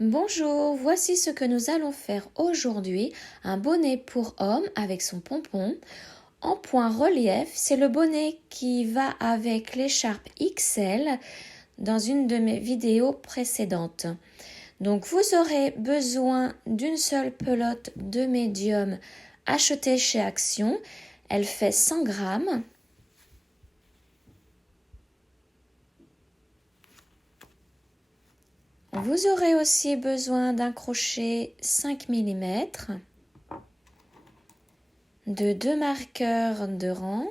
Bonjour, voici ce que nous allons faire aujourd'hui. Un bonnet pour homme avec son pompon. En point relief, c'est le bonnet qui va avec l'écharpe XL dans une de mes vidéos précédentes. Donc vous aurez besoin d'une seule pelote de médium achetée chez Action. Elle fait 100 grammes. Vous aurez aussi besoin d'un crochet 5 mm, de 2 marqueurs de rang,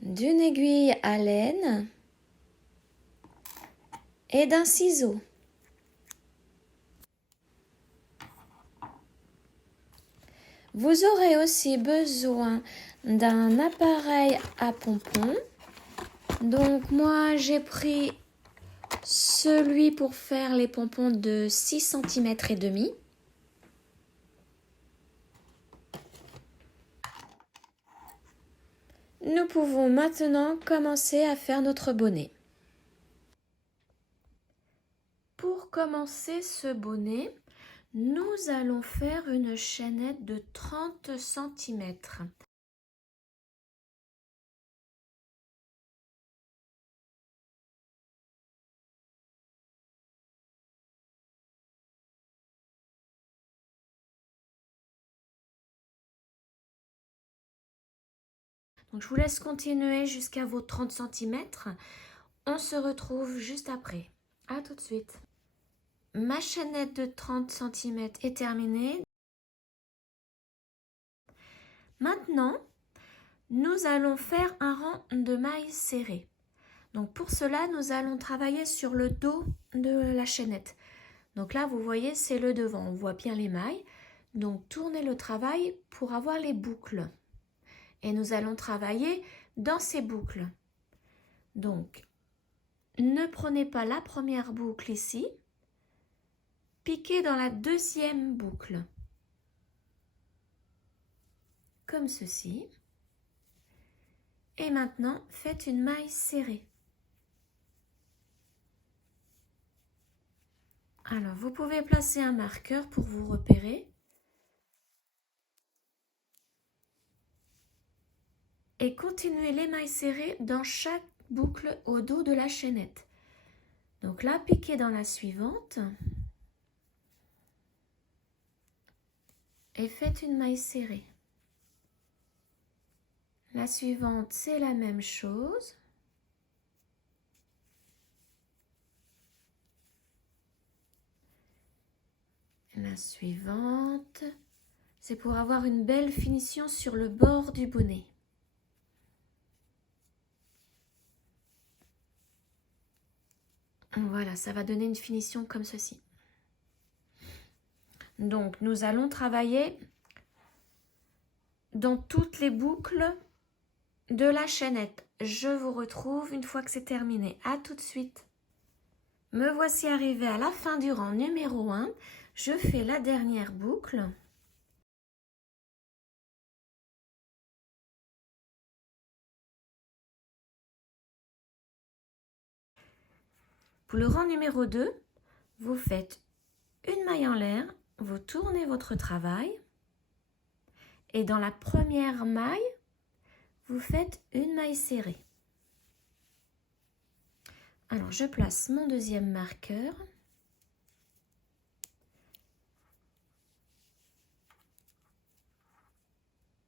d'une aiguille à laine et d'un ciseau. Vous aurez aussi besoin d'un appareil à pompons. Donc moi j'ai pris celui pour faire les pompons de 6 cm et demi. Nous pouvons maintenant commencer à faire notre bonnet. Pour commencer ce bonnet, nous allons faire une chaînette de 30 cm. Donc je vous laisse continuer jusqu'à vos 30 cm. On se retrouve juste après. À tout de suite. Ma chaînette de 30 cm est terminée. Maintenant, nous allons faire un rang de mailles serrées. Donc pour cela, nous allons travailler sur le dos de la chaînette. Donc là, vous voyez, c'est le devant. On voit bien les mailles. Donc tournez le travail pour avoir les boucles. Et nous allons travailler dans ces boucles. Donc, ne prenez pas la première boucle ici. Piquez dans la deuxième boucle. Comme ceci. Et maintenant, faites une maille serrée. Alors, vous pouvez placer un marqueur pour vous repérer. Et continuez les mailles serrées dans chaque boucle au dos de la chaînette. Donc là, piquez dans la suivante. Et faites une maille serrée. La suivante, c'est la même chose. La suivante, c'est pour avoir une belle finition sur le bord du bonnet. Voilà, ça va donner une finition comme ceci. Donc, nous allons travailler dans toutes les boucles de la chaînette. Je vous retrouve une fois que c'est terminé. À tout de suite. Me voici arrivée à la fin du rang numéro 1. Je fais la dernière boucle. Pour le rang numéro 2, vous faites une maille en l'air, vous tournez votre travail et dans la première maille, vous faites une maille serrée. Alors, je place mon deuxième marqueur.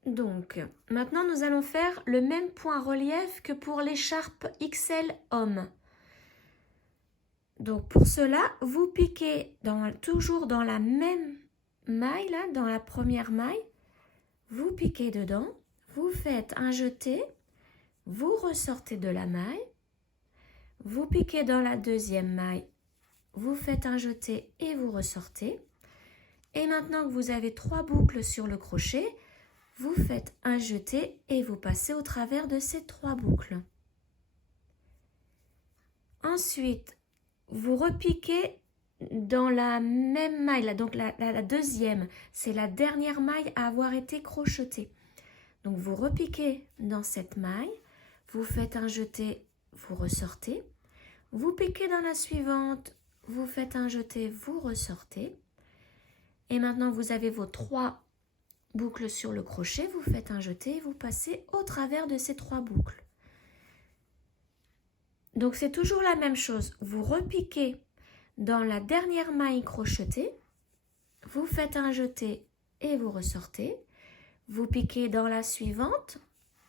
Donc, maintenant, nous allons faire le même point relief que pour l'écharpe XL homme. Donc, pour cela, vous piquez toujours dans la même maille, là, dans la première maille. Vous piquez dedans, vous faites un jeté, vous ressortez de la maille. Vous piquez dans la deuxième maille, vous faites un jeté et vous ressortez. Et maintenant que vous avez 3 boucles sur le crochet, vous faites un jeté et vous passez au travers de ces 3 boucles. Ensuite, vous repiquez dans la même maille, là, donc la deuxième, c'est la dernière maille à avoir été crochetée. Donc vous repiquez dans cette maille, vous faites un jeté, vous ressortez. Vous piquez dans la suivante, vous faites un jeté, vous ressortez. Et maintenant, vous avez vos 3 boucles sur le crochet, vous faites un jeté, vous passez au travers de ces 3 boucles. Donc, c'est toujours la même chose. Vous repiquez dans la dernière maille crochetée, vous faites un jeté et vous ressortez. Vous piquez dans la suivante,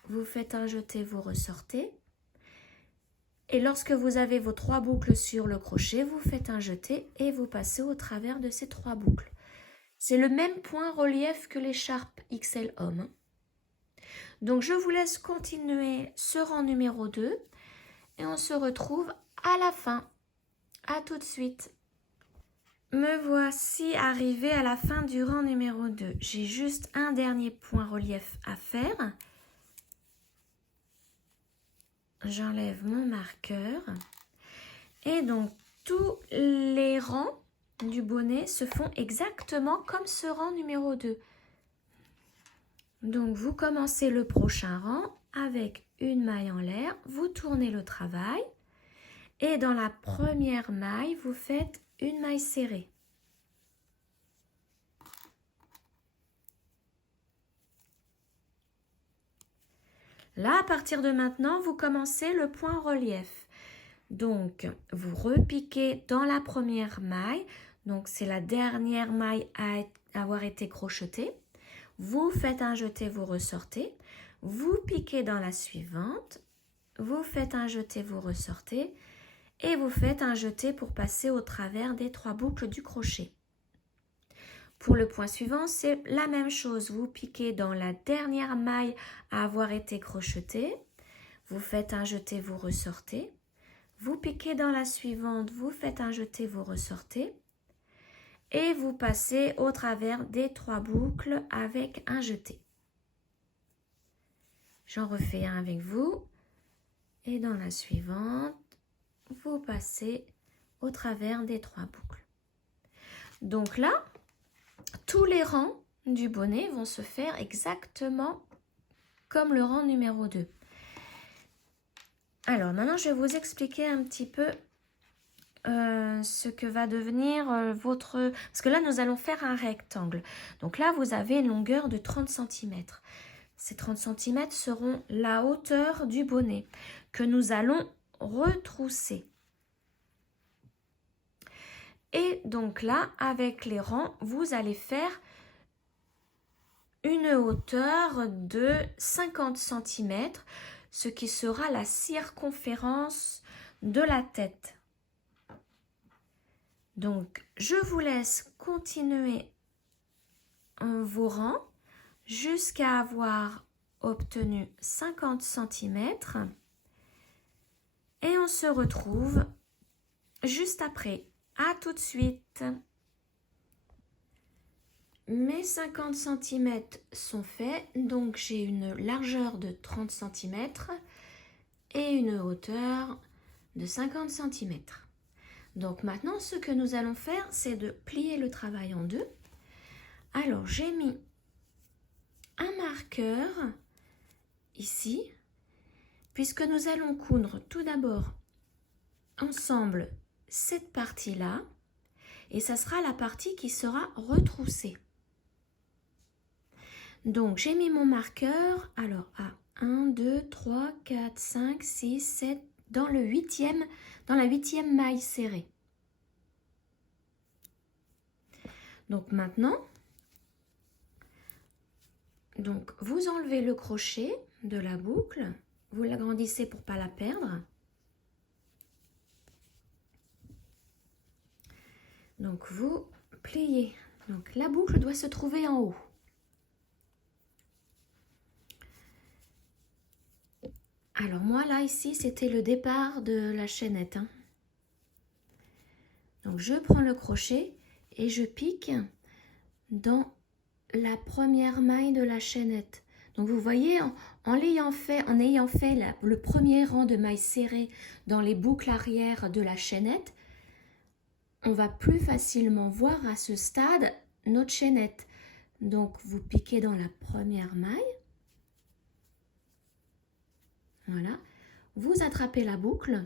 vous faites un jeté, vous ressortez. Et lorsque vous avez vos 3 boucles sur le crochet, vous faites un jeté et vous passez au travers de ces 3 boucles. C'est le même point relief que l'écharpe XL homme. Donc je vous laisse continuer ce rang numéro 2 et on se retrouve à la fin. À tout de suite. Me voici arrivée à la fin du rang numéro 2. J'ai juste un dernier point relief à faire. J'enlève mon marqueur. Et donc, tous les rangs du bonnet se font exactement comme ce rang numéro 2. Donc, vous commencez le prochain rang avec une maille en l'air. Vous tournez le travail. Et dans la première maille, vous faites une maille serrée. Là, à partir de maintenant, vous commencez le point relief. Donc, vous repiquez dans la première maille. Donc, c'est la dernière maille à avoir été crochetée. Vous faites un jeté, vous ressortez. Vous piquez dans la suivante. Vous faites un jeté, vous ressortez. Et vous faites un jeté pour passer au travers des 3 boucles du crochet. Pour le point suivant, c'est la même chose. Vous piquez dans la dernière maille à avoir été crochetée. Vous faites un jeté, vous ressortez. Vous piquez dans la suivante, vous faites un jeté, vous ressortez. Et vous passez au travers des 3 boucles avec un jeté. J'en refais un avec vous. Et dans la suivante, vous passez au travers des 3 boucles. Donc là, tous les rangs du bonnet vont se faire exactement comme le rang numéro 2. Alors maintenant, je vais vous expliquer un petit peu ce que va devenir votre... Parce que là, nous allons faire un rectangle. Donc là, vous avez une longueur de 30 cm. Ces 30 cm seront la hauteur du bonnet que nous allons retrousser. Et donc là, avec les rangs, vous allez faire une hauteur de 50 cm, ce qui sera la circonférence de la tête. Donc, je vous laisse continuer vos rangs jusqu'à avoir obtenu 50 cm. Et on se retrouve juste après. À tout de suite. Mes 50 cm sont faits, donc j'ai une largeur de 30 cm et une hauteur de 50 cm. Donc maintenant, ce que nous allons faire, c'est de plier le travail en deux. Alors, j'ai mis un marqueur ici, puisque nous allons coudre tout d'abord ensemble cette partie-là, et ça sera la partie qui sera retroussée. Donc, j'ai mis mon marqueur, alors à 1, 2, 3, 4, 5, 6, 7, dans la huitième maille serrée. Donc maintenant, vous enlevez le crochet de la boucle, vous l'agrandissez pour ne pas la perdre. Donc vous pliez. Donc la boucle doit se trouver en haut. Alors moi là ici c'était le départ de la chaînette. Donc je prends le crochet et je pique dans la première maille de la chaînette. Donc vous voyez, en ayant fait le premier rang de mailles serrées dans les boucles arrière de la chaînette, on va plus facilement voir à ce stade notre chaînette. Donc vous piquez dans la première maille. Voilà. Vous attrapez la boucle.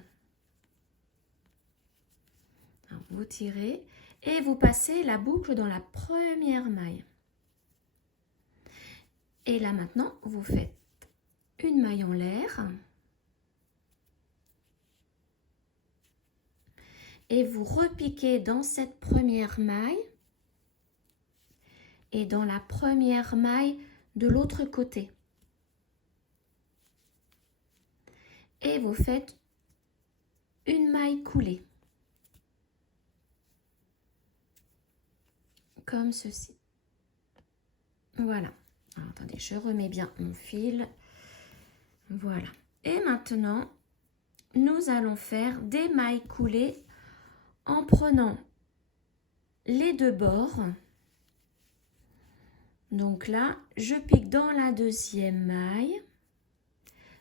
Alors, vous tirez et vous passez la boucle dans la première maille. Et là maintenant, vous faites une maille en l'air. Et vous repiquez dans cette première maille et dans la première maille de l'autre côté. Et vous faites une maille coulée. Comme ceci. Voilà. Alors, attendez, je remets bien mon fil. Voilà. Et maintenant, nous allons faire des mailles coulées en prenant les deux bords. Donc là, je pique dans la deuxième maille,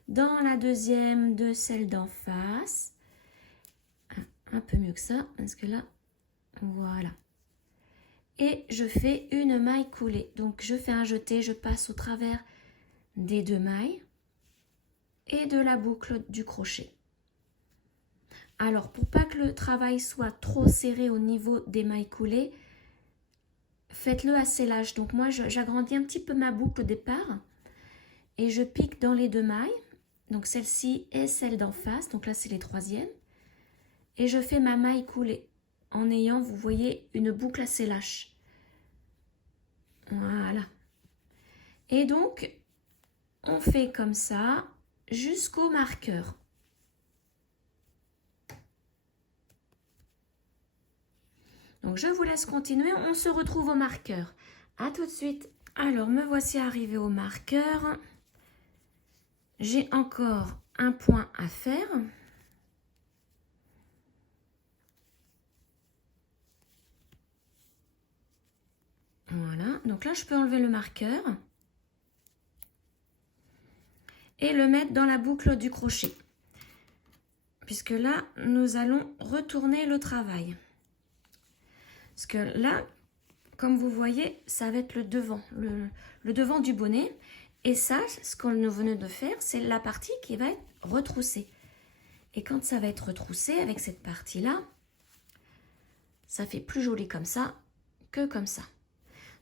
dans la deuxième de celle d'en face. Un peu mieux que ça, parce que là, voilà. Et je fais une maille coulée. Donc je fais un jeté, je passe au travers des deux mailles et de la boucle du crochet. Alors, pour pas que le travail soit trop serré au niveau des mailles coulées, faites-le assez large. Donc moi, j'agrandis un petit peu ma boucle au départ et je pique dans les deux mailles. Donc celle-ci et celle d'en face. Donc là, c'est les troisièmes. Et je fais ma maille coulée en ayant, vous voyez, une boucle assez lâche. Voilà. Et donc, on fait comme ça jusqu'au marqueur. Donc, je vous laisse continuer. On se retrouve au marqueur. À tout de suite. Alors, me voici arrivée au marqueur. J'ai encore un point à faire. Voilà. Donc là, je peux enlever le marqueur et le mettre dans la boucle du crochet. Puisque là, nous allons retourner le travail. Parce que là, comme vous voyez, ça va être le devant, le devant du bonnet. Et ça, ce qu'on nous venait de faire, c'est la partie qui va être retroussée. Et quand ça va être retroussé avec cette partie-là, ça fait plus joli comme ça que comme ça.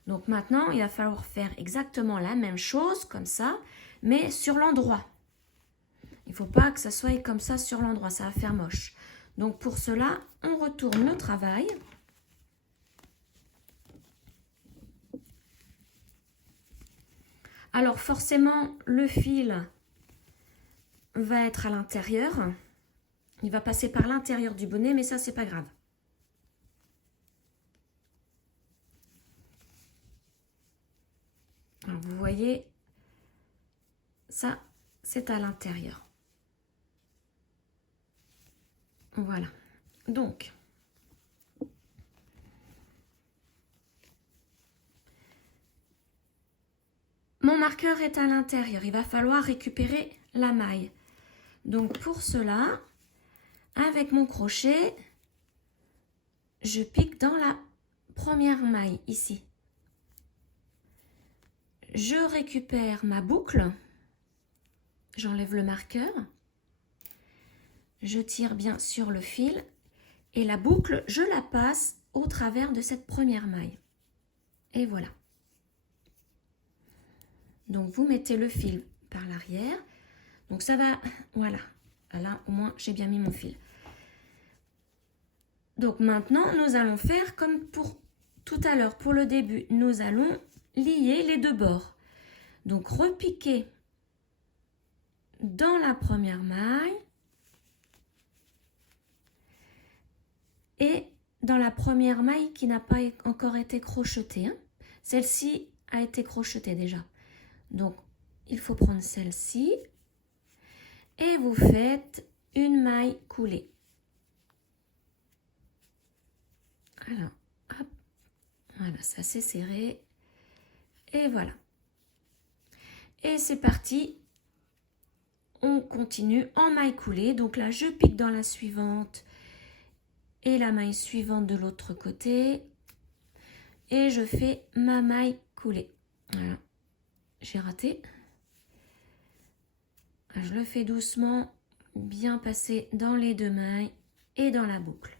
Donc maintenant, il va falloir faire exactement la même chose, comme ça, mais sur l'endroit. Il ne faut pas que ça soit comme ça sur l'endroit, ça va faire moche. Donc pour cela, on retourne le travail. Alors forcément, le fil va être à l'intérieur. Il va passer par l'intérieur du bonnet, mais ça, c'est pas grave. Alors, vous voyez, ça, c'est à l'intérieur. Voilà. Donc, mon marqueur est à l'intérieur. Il va falloir récupérer la maille. Donc, pour cela, avec mon crochet, je pique dans la première maille, ici. Je récupère ma boucle. J'enlève le marqueur. Je tire bien sur le fil. Et la boucle, je la passe au travers de cette première maille. Et voilà. Donc, vous mettez le fil par l'arrière. Donc, ça va... Voilà. Là, au moins, j'ai bien mis mon fil. Donc, maintenant, nous allons faire comme pour tout à l'heure. Pour le début, nous allons lier les deux bords. Donc, repiquer dans la première maille. Et dans la première maille qui n'a pas encore été crochetée. Hein. Celle-ci a été crochetée déjà. Donc, il faut prendre celle-ci et vous faites une maille coulée. Alors, hop, voilà, ça c'est serré. Et voilà. Et c'est parti. On continue en maille coulée. Donc là, je pique dans la suivante et la maille suivante de l'autre côté. Et je fais ma maille coulée. Voilà. J'ai raté. Je le fais doucement, bien passer dans les deux mailles et dans la boucle.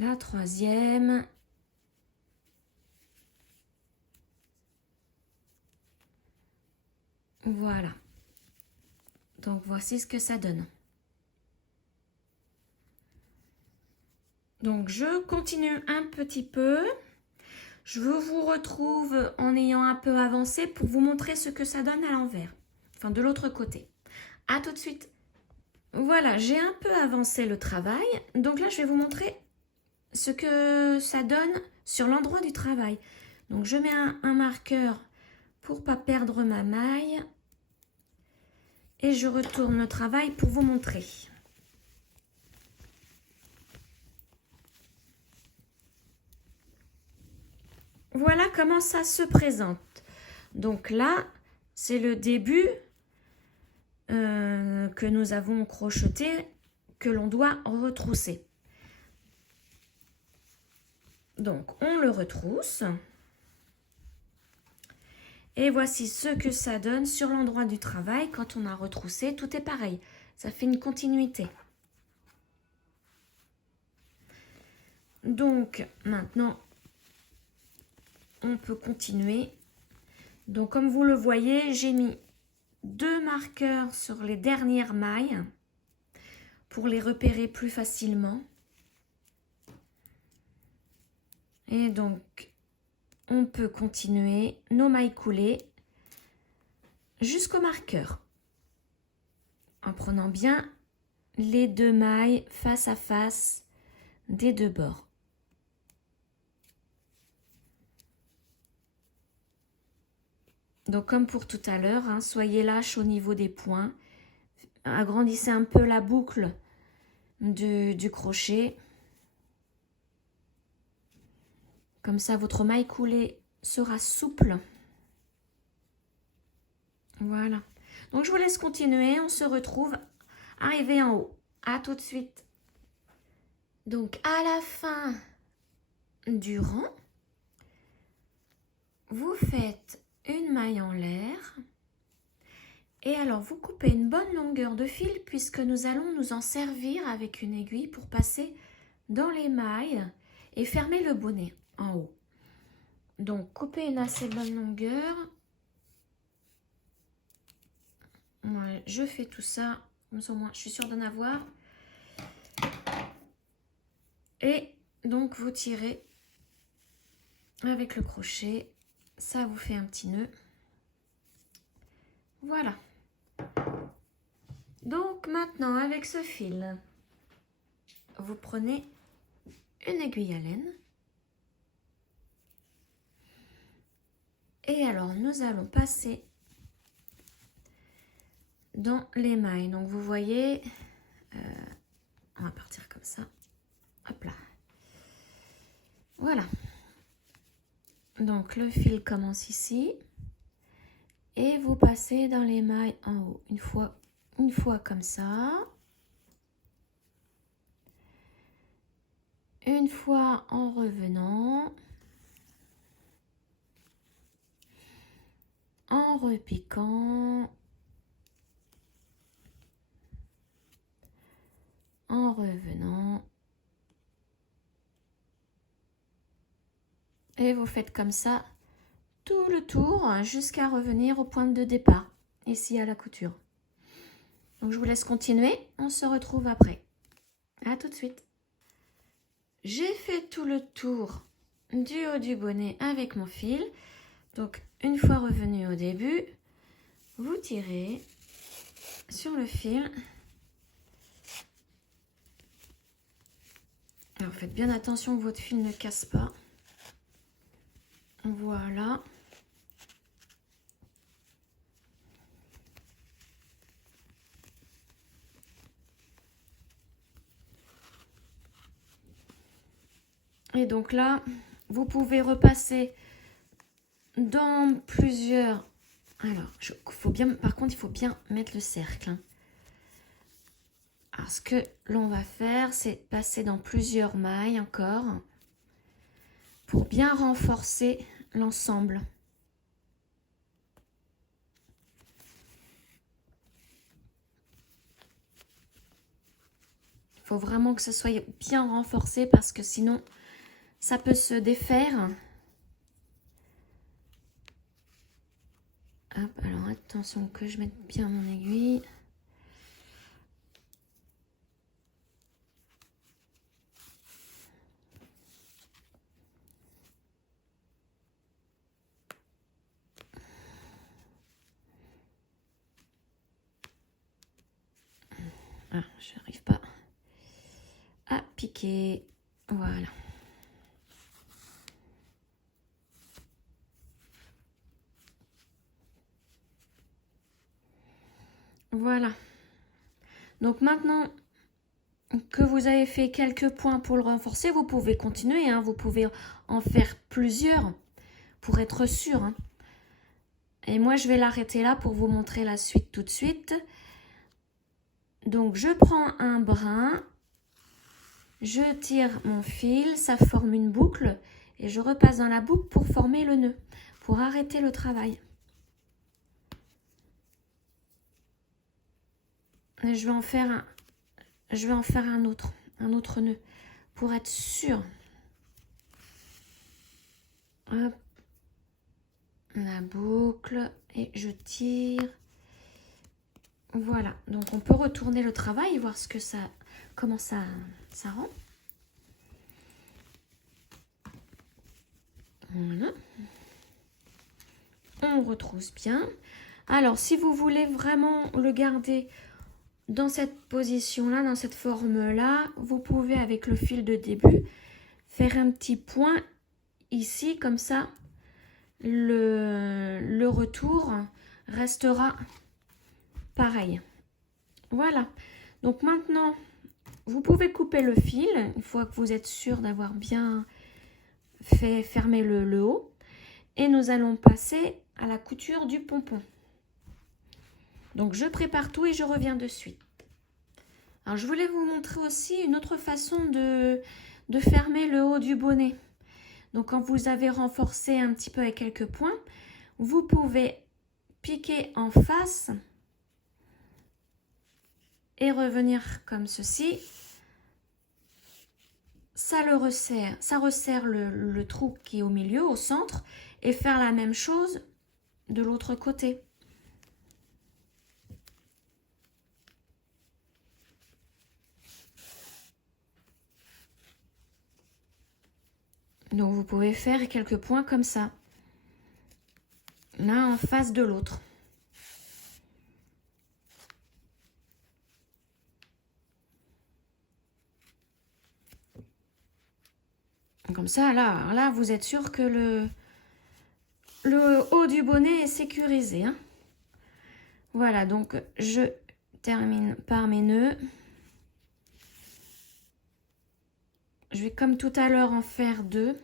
la troisième. Voilà. Donc voici ce que ça donne. Donc je continue un petit peu. Je vous retrouve en ayant un peu avancé pour vous montrer ce que ça donne à l'envers. Enfin de l'autre côté. À tout de suite. Voilà, j'ai un peu avancé le travail. Donc là, je vais vous montrer ce que ça donne sur l'endroit du travail. Donc je mets un marqueur pour pas perdre ma maille. Et je retourne le travail pour vous montrer. Voilà comment ça se présente. Donc là, c'est le début que nous avons crocheté, que l'on doit retrousser. Donc, on le retrousse. Et voici ce que ça donne sur l'endroit du travail. Quand on a retroussé, tout est pareil. Ça fait une continuité. Donc, maintenant, on peut continuer. Donc, comme vous le voyez, j'ai mis 2 marqueurs sur les dernières mailles pour les repérer plus facilement. Et donc, on peut continuer nos mailles coulées jusqu'au marqueur en prenant bien les 2 mailles face à face des 2 bords. Donc comme pour tout à l'heure, hein, soyez lâche au niveau des points, agrandissez un peu la boucle du crochet. Comme ça, votre maille coulée sera souple. Voilà. Donc, je vous laisse continuer. On se retrouve arrivé en haut. À tout de suite. Donc, à la fin du rang, vous faites une maille en l'air. Et alors, vous coupez une bonne longueur de fil puisque nous allons nous en servir avec une aiguille pour passer dans les mailles et fermer le bonnet en haut. Donc, coupez une assez bonne longueur. Ouais, je fais tout ça, comme ça au moins je suis sûre d'en avoir. Et donc, vous tirez avec le crochet. Ça vous fait un petit nœud. Voilà. Donc, maintenant, avec ce fil, vous prenez une aiguille à laine. Et alors, nous allons passer dans les mailles. Donc, vous voyez, on va partir comme ça. Hop là. Voilà. Donc, le fil commence ici. Et vous passez dans les mailles en haut. Une fois comme ça. Une fois en revenant. En repiquant. En revenant. Et vous faites comme ça tout le tour jusqu'à revenir au point de départ, ici à la couture. Donc je vous laisse continuer, on se retrouve après. À tout de suite. J'ai fait tout le tour du haut du bonnet avec mon fil. Donc une fois revenu au début, vous tirez sur le fil. Alors faites bien attention que votre fil ne casse pas. Voilà. Et donc là, vous pouvez repasser dans plusieurs... Alors, par contre, il faut bien mettre le cercle. Hein. Alors, ce que l'on va faire, c'est passer dans plusieurs mailles encore pour bien renforcer l'ensemble. Il faut vraiment que ce soit bien renforcé parce que sinon, ça peut se défaire. Hop, alors attention que je mette bien mon aiguille. Ah, je n'arrive pas à piquer. Voilà. Voilà. Donc maintenant que vous avez fait quelques points pour le renforcer, vous pouvez continuer. Hein, vous pouvez en faire plusieurs pour être sûr. Hein. Et moi, je vais l'arrêter là pour vous montrer la suite tout de suite. Donc, je prends un brin, je tire mon fil, ça forme une boucle et je repasse dans la boucle pour former le nœud, pour arrêter le travail. Et je vais en faire un autre nœud pour être sûr. Hop, la boucle et je tire. Voilà, donc on peut retourner le travail et voir comment ça rend. Voilà. On retrousse bien. Alors, si vous voulez vraiment le garder dans cette position-là, dans cette forme-là, vous pouvez, avec le fil de début, faire un petit point ici, comme ça, le retour restera pareil. Voilà. Donc maintenant, vous pouvez couper le fil, une fois que vous êtes sûr d'avoir bien fait fermer le haut. Et nous allons passer à la couture du pompon. Donc je prépare tout et je reviens de suite. Alors je voulais vous montrer aussi une autre façon de fermer le haut du bonnet. Donc quand vous avez renforcé un petit peu avec quelques points, vous pouvez piquer en face et revenir comme ceci. Ça resserre le trou qui est au milieu, au centre, et faire la même chose de l'autre côté. Donc vous pouvez faire quelques points comme ça, l'un en face de l'autre. Comme ça, là, vous êtes sûr que le haut du bonnet est sécurisé. Hein. Voilà, donc je termine par mes nœuds. Je vais, comme tout à l'heure, en faire 2.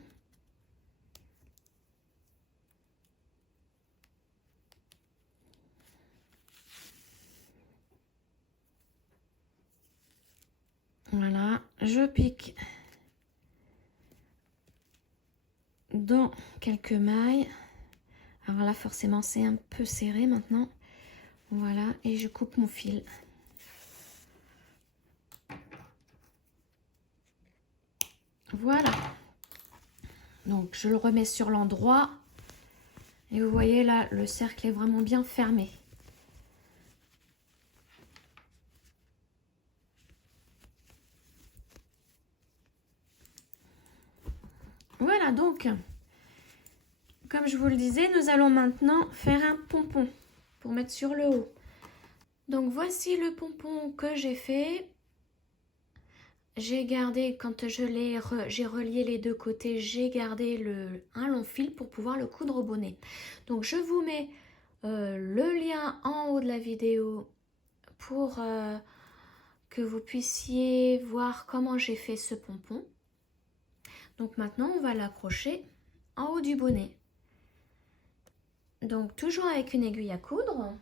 Voilà, je pique dans quelques mailles. Alors là, forcément, c'est un peu serré maintenant. Voilà, et je coupe mon fil. Voilà. Donc, je le remets sur l'endroit. Et vous voyez là, le cercle est vraiment bien fermé. Voilà, donc, comme je vous le disais, nous allons maintenant faire un pompon pour mettre sur le haut. Donc, voici le pompon que j'ai fait. J'ai gardé, quand j'ai relié les deux côtés, j'ai gardé un long fil pour pouvoir le coudre au bonnet. Donc, je vous mets le lien en haut de la vidéo pour que vous puissiez voir comment j'ai fait ce pompon. Donc maintenant, on va l'accrocher en haut du bonnet. Donc toujours avec une aiguille à coudre,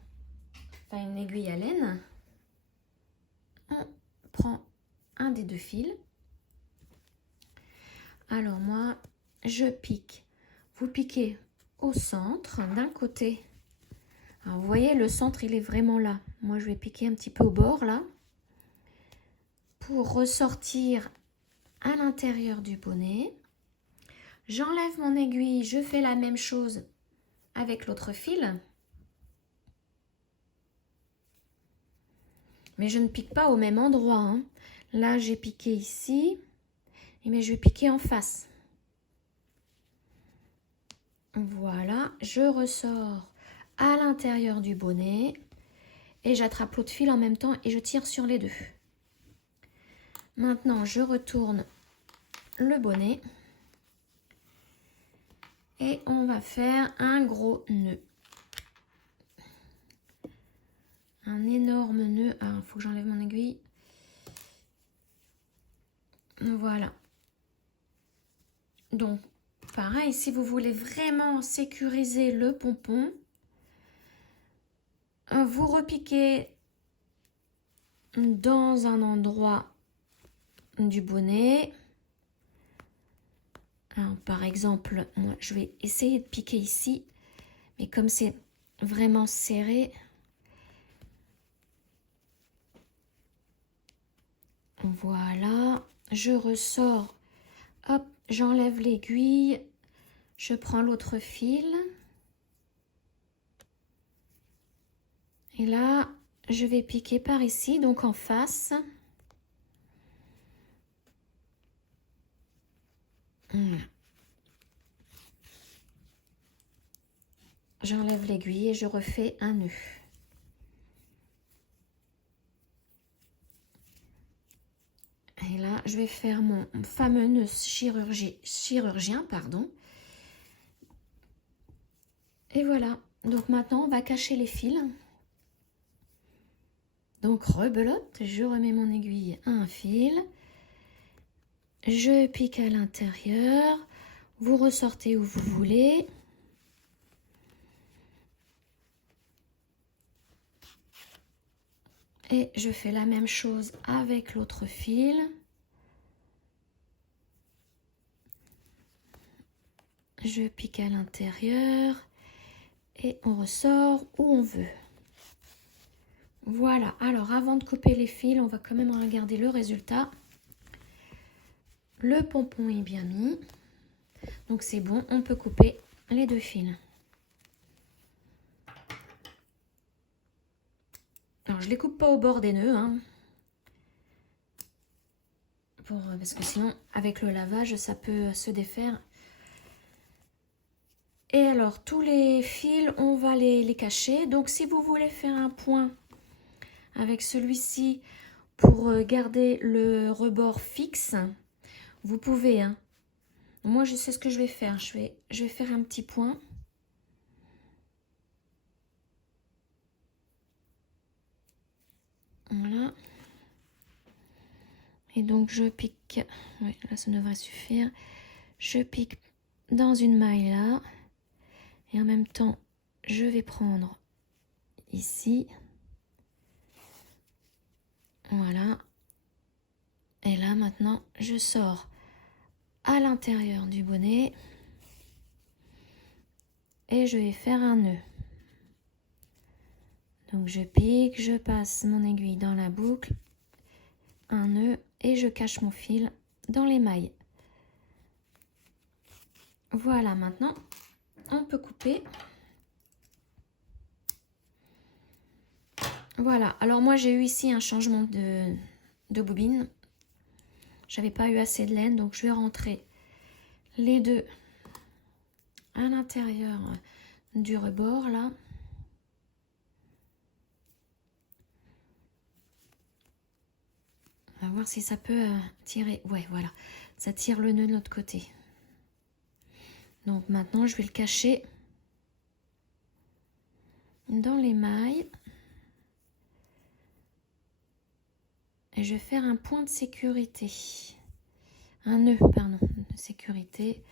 enfin une aiguille à laine. On prend un des deux fils. Alors moi, je pique. Vous piquez au centre, d'un côté. Alors vous voyez, le centre, il est vraiment là. Moi, je vais piquer un petit peu au bord, là, pour ressortir à l'intérieur du bonnet. J'enlève mon aiguille, je fais la même chose avec l'autre fil. Mais je ne pique pas au même endroit, hein. Là, j'ai piqué ici, mais je vais piquer en face. Voilà, je ressors à l'intérieur du bonnet et j'attrape l'autre fil en même temps et je tire sur les deux. Maintenant, je retourne le bonnet et on va faire un gros nœud. Un énorme nœud. Ah, il faut que j'enlève mon aiguille. Voilà. Donc, pareil, si vous voulez vraiment sécuriser le pompon, vous repiquez dans un endroit du bonnet. Alors, par exemple, moi, je vais essayer de piquer ici, mais comme c'est vraiment serré, voilà, je ressors, hop, j'enlève l'aiguille, je prends l'autre fil, et là, je vais piquer par ici, donc en face. Voilà. J'enlève l'aiguille et je refais un nœud. Et là, je vais faire mon fameux nœud chirurgien, pardon. Et voilà. Donc maintenant, on va cacher les fils. Donc rebelote, je remets mon aiguille à un fil. Je pique à l'intérieur. Vous ressortez où vous voulez. Et je fais la même chose avec l'autre fil. Je pique à l'intérieur et on ressort où on veut. Voilà, alors avant de couper les fils, on va quand même regarder le résultat. Le pompon est bien mis. Donc c'est bon, on peut couper les deux fils. Alors je les coupe pas au bord des nœuds, hein, parce que sinon avec le lavage ça peut se défaire. Et alors tous les fils on va les cacher. Donc si vous voulez faire un point avec celui-ci pour garder le rebord fixe, vous pouvez, hein. Moi je sais ce que je vais faire, je vais faire un petit point. Voilà. Et donc je pique, oui, là ça devrait suffire. Je pique dans une maille là. Et en même temps, je vais prendre ici. Voilà. Et là maintenant, je sors à l'intérieur du bonnet. Et je vais faire un nœud. Donc je pique, je passe mon aiguille dans la boucle. Un nœud et je cache mon fil dans les mailles. Voilà, maintenant on peut couper. Voilà, alors moi j'ai eu ici un changement de bobine. J'avais pas eu assez de laine, donc je vais rentrer les deux à l'intérieur du rebord là. On va voir si ça peut tirer. Ouais, voilà, ça tire le nœud de l'autre côté. Donc maintenant je vais le cacher dans les mailles. Et je vais faire un point de sécurité. Un nœud, pardon, de sécurité.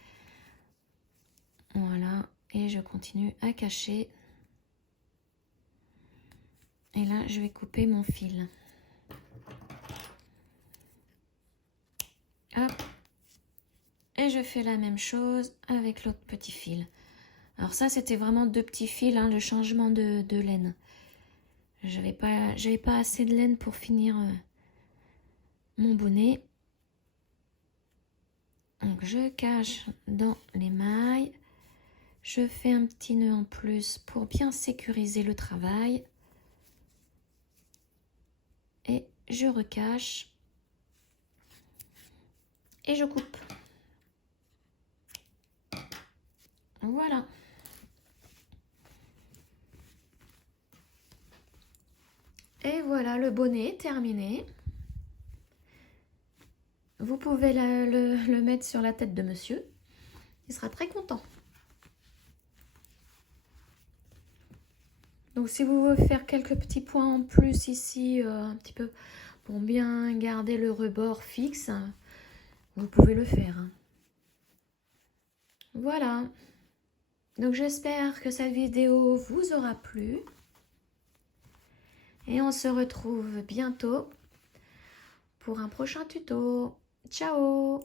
Voilà. Et je continue à cacher. Et là, je vais couper mon fil. Hop. Et je fais la même chose avec l'autre petit fil. Alors ça, c'était vraiment deux petits fils, hein, le changement de laine. J'avais pas assez de laine pour finir mon bonnet. Donc je cache dans les mailles. Je fais un petit nœud en plus pour bien sécuriser le travail. Et je recache. Et je coupe. Voilà. Et voilà, le bonnet est terminé. Vous pouvez le mettre sur la tête de monsieur. Il sera très content. Donc si vous voulez faire quelques petits points en plus ici, un petit peu pour bien garder le rebord fixe, vous pouvez le faire. Voilà. Donc j'espère que cette vidéo vous aura plu. Et on se retrouve bientôt pour un prochain tuto. Ciao!